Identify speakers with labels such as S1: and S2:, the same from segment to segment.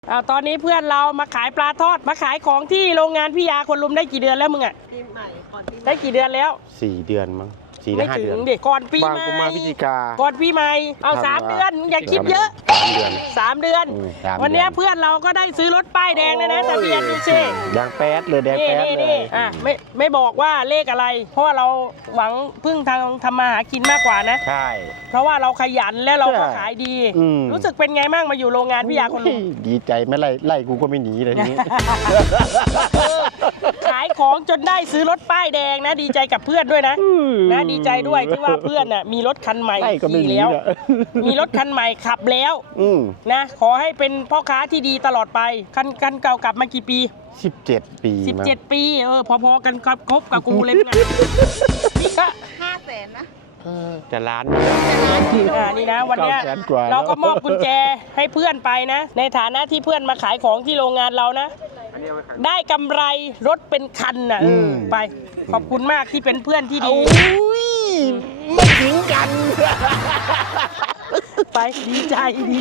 S1: ตอนนี้เพื่อนเรามาขายปลาทอดมาขายของที่โรงงานพี่ยาคนลุมได้กี่เดือนแล้วมึงอ่ะปีใหม่ก่อนปีได้กี่เดือนแล้ว
S2: 4 เดือนมั้ง4
S1: ไม่
S2: 5
S1: ถึ
S2: เดือน
S1: งดิก่อนปีใหม่
S2: กุมภาพฤศจิกา
S1: ก่อนปีใหม่เอา3 เดือนอย่าคิดเยอะ3 เดือนวันนี้เพื่อนเราก็ได้ซื้อรถป้ายแดงเลยนะทะเบียนดูสิ
S2: ยางแป๊ดเลยแดงแป๊ดเลย
S1: ไม่บอกว่าเลขอะไรเพราะว่าเราหวังพึ่งทางทำมาหากินมากกว่านะ
S2: ใช่
S1: เพราะว่าเราขยันและเราก็ขายดีรู้สึกเป็นไงบ้างมาอยู่โรงงานพี่ยาคนลุม
S2: ดีใจไม่ไล่กูก็ไม่หนีเลยนี้
S1: ขายของจนได้ซื้อรถป้ายแดงนะดีใจกับเพื่อนด้วยนะดีใจด้วยที่ว่าเพื่อนน่ะมีรถคันใหม่ขี่แล้วมีรถคันใหม่ขับแล้วนะขอให้เป็นพ่อค้าที่ดีตลอดไปคันเก่ากลับมากี่ปี
S2: 17 ปี
S1: 17 ปีพอๆกันครบกับกูเลยไงนี่ก็
S3: 500,000นะ
S2: จะล้าน
S1: นี่นะวันนี้เราก็มอบกุญแจให้เพื่อนไปนะในฐานะที่เพื่อนมาขายของที่โรงงานเรานะได้กำไรรถเป็นคันน่ะไปขอบคุณมากที่เป็นเพื่อนที่ดี
S2: ไม่ทิ้งกัน
S1: ไปดีใจ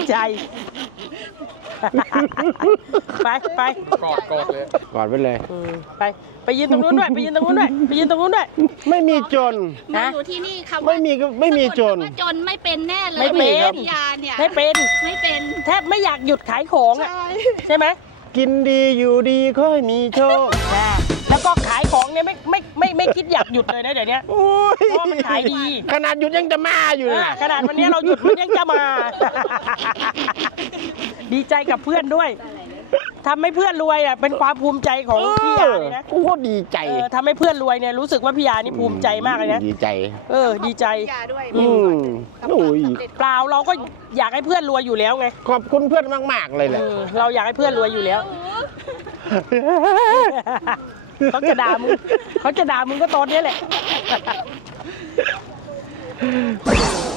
S1: ไป
S2: กอดเลยกอดไปเลย
S1: ไปยืนตรงนู้นด้วยไปยืนตรงนู้นด้วย
S2: ไม่มีจน
S3: นะอยู่ที่นี่คำ
S2: ไม่มีจน
S3: จนไม่เป็นแน่เลย
S1: ไม่เป็น
S3: ยาเนี่ย
S1: ไม่เป็นแทบไม่อยากหยุดขายของอ่ะใช่ไหม
S2: กินดีอยู่ดีค่อยมีโชค
S1: แล้วก็ขายของเนี่ยไม่คิดอยากหยุดเลยนะเดี๋ยวนี้เพราะมันขายดี
S2: ขนาดหยุดยังจะมาอยู่นะ
S1: ขนาดวันนี้เราหยุดมันยังจะมาดีใจกับเพื่อนด้วยทำให้เพื่อนรวยอ่ะเป็นความภูมิใจของพี่ยาเลยนะ
S2: กูก็ดีใจ
S1: ทำให้เพื่อนรวยเนี่ยรู้สึกว่าพี่ยานี่ภูมิใจมากเลยนะ
S2: ดีใจ
S1: ดีใจเปล่าเราก็อยากให้เพื่อนรวยอยู่แล้วไง
S2: ขอบคุณเพื่อนมากๆเลยแหละ
S1: เราอยากให้เพื่อนรวยอยู่แล้วเขาจะด่ามึงก็ตอนนี้แหละ